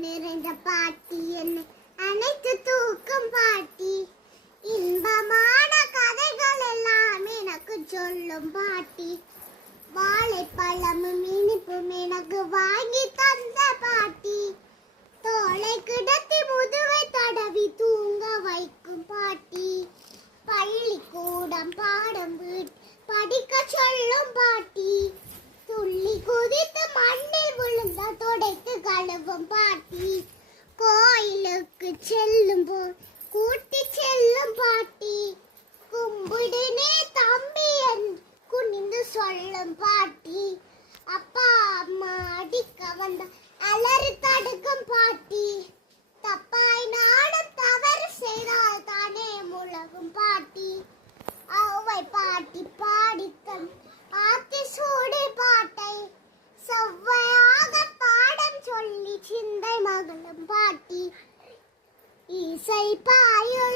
நிறைந்த பாட்டி என்னை அனைத்து தூக்கும் பாட்டி. இன்பமான கதைகள் எல்லாம் எனக்கு சொல்லும் பாட்டி. வாழைப்பழமும் இனிப்பும் எனக்கு வாங்கி தந்த பாட்டி. தோளை கிடத்தி முதுகை தடவி தூங்க வைக்கும் பாட்டி. பள்ளிக்கூடம் பாடம் படிக்க சொல்லும் பாட்டி. துள்ளி குதித்து மண்ணில் விழுந்த துடைத்து கழுவும் பாட்டி. கோயிலுக்கு செல்லும் போது கூட்டி செல்லும் பாட்டி. கும்பிடுனே தம்பி என்று குனிந்து சொல்லும் பாட்டி. அப்பா அம்மா அடிக்க வந்த அலறி தடுக்கும் பாட்டி. தப்பாய் நானும் தவறு செய்தால் தானே முழகும் பாட்டி. அவ்வை பாட்டி பாடித்தன் ஆத்தி சூடி பாட்டை செவ்வையாக பாடம் சொல்லி சிந்தை மகளும் பாட்டி. இசை பாயும்